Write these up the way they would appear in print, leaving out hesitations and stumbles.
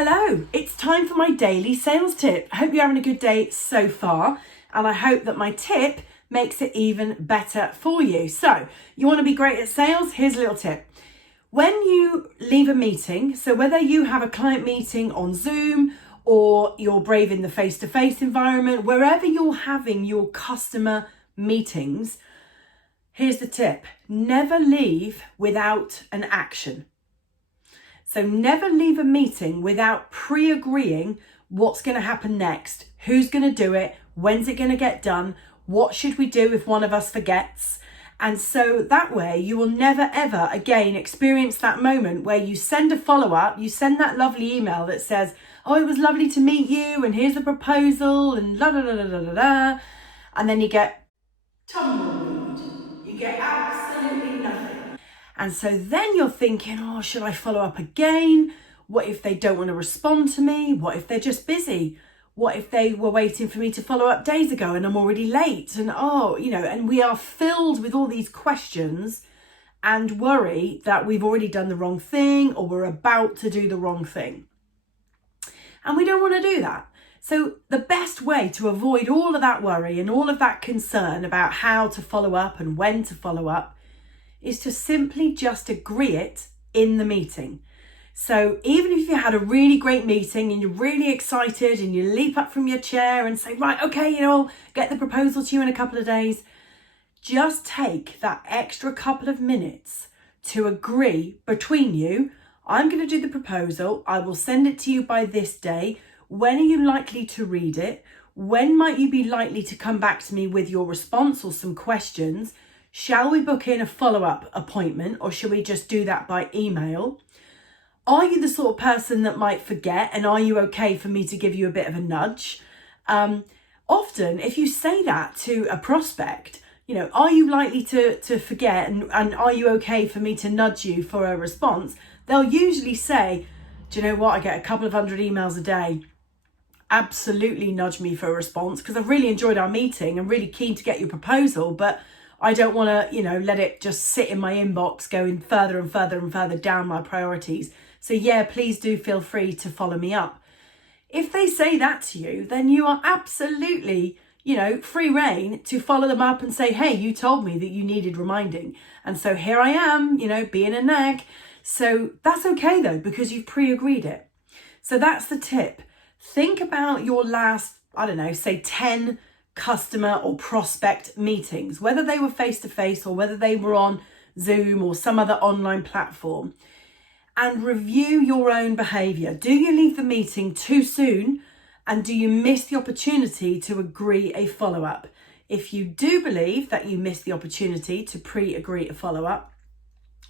Hello, it's time for my daily sales tip. I hope you're having a good day so far, and I hope that my tip makes it even better for you. So, you want to be great at sales? Here's a little tip. When you leave a meeting, so whether you have a client meeting on Zoom or you're brave in the face-to-face environment, wherever you're having your customer meetings, here's the tip. Never leave without an action. So never leave a meeting without pre-agreeing what's going to happen next, who's going to do it, when's it going to get done, what should we do if one of us forgets. And so that way you will never ever again experience that moment where you send a follow-up, you send that lovely email that says, oh, it was lovely to meet you and here's the proposal and la da da da da da da. And then you get tumbleweed. You get absolutely nothing. And so then you're thinking, oh, should I follow up again? What if they don't want to respond to me? What if they're just busy? What if they were waiting for me to follow up days ago and I'm already late? And and we are filled with all these questions and worry that we've already done the wrong thing or we're about to do the wrong thing. And we don't want to do that. So the best way to avoid all of that worry and all of that concern about how to follow up and when to follow up is to simply just agree it in the meeting. So even if you had a really great meeting and you're really excited and you leap up from your chair and say, right, okay, I'll get the proposal to you in a couple of days, just take that extra couple of minutes to agree between you. I'm going to do the proposal. I will send it to you by this day. When are you likely to read it? When might you be likely to come back to me with your response or some questions? Shall we book in a follow-up appointment or should we just do that by email? Are you the sort of person that might forget, and are you okay for me to give you a bit of a nudge? Often, if you say that to a prospect, are you likely to forget and are you okay for me to nudge you for a response? They'll usually say, do you know what? I get a couple of hundred emails a day. Absolutely nudge me for a response because I've really enjoyed our meeting. I'm really keen to get your proposal, but I don't want to, let it just sit in my inbox going further and further and further down my priorities. So yeah, please do feel free to follow me up. If they say that to you, then you are absolutely, free reign to follow them up and say, hey, you told me that you needed reminding. And so here I am, being a nag. So that's okay though, because you've pre-agreed it. So that's the tip. Think about your last, say 10 customer or prospect meetings, whether they were face-to-face or whether they were on Zoom or some other online platform, and review your own behaviour. Do you leave the meeting too soon and do you miss the opportunity to agree a follow-up? If you do believe that you missed the opportunity to pre-agree a follow-up,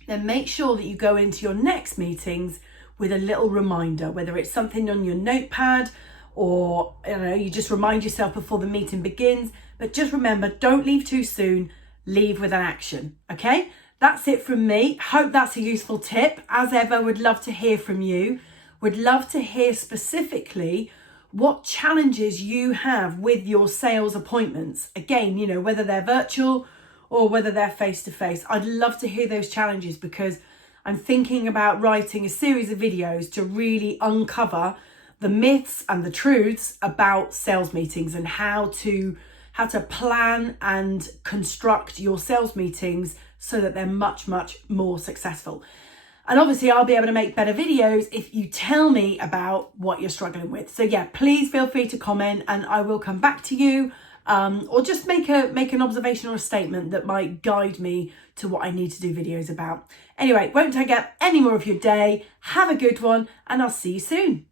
then make sure that you go into your next meetings with a little reminder, whether it's something on your notepad or you just remind yourself before the meeting begins. But just remember, don't leave too soon, leave with an action, okay? That's it from me. Hope that's a useful tip. As ever, would love to hear from you. Would love to hear specifically what challenges you have with your sales appointments. Again, whether they're virtual or whether they're face-to-face. I'd love to hear those challenges because I'm thinking about writing a series of videos to really uncover the myths and the truths about sales meetings and how to plan and construct your sales meetings so that they're much, much more successful. And obviously I'll be able to make better videos if you tell me about what you're struggling with. So yeah, please feel free to comment and I will come back to you or just make an observation or a statement that might guide me to what I need to do videos about. Anyway, won't take up any more of your day. Have a good one and I'll see you soon.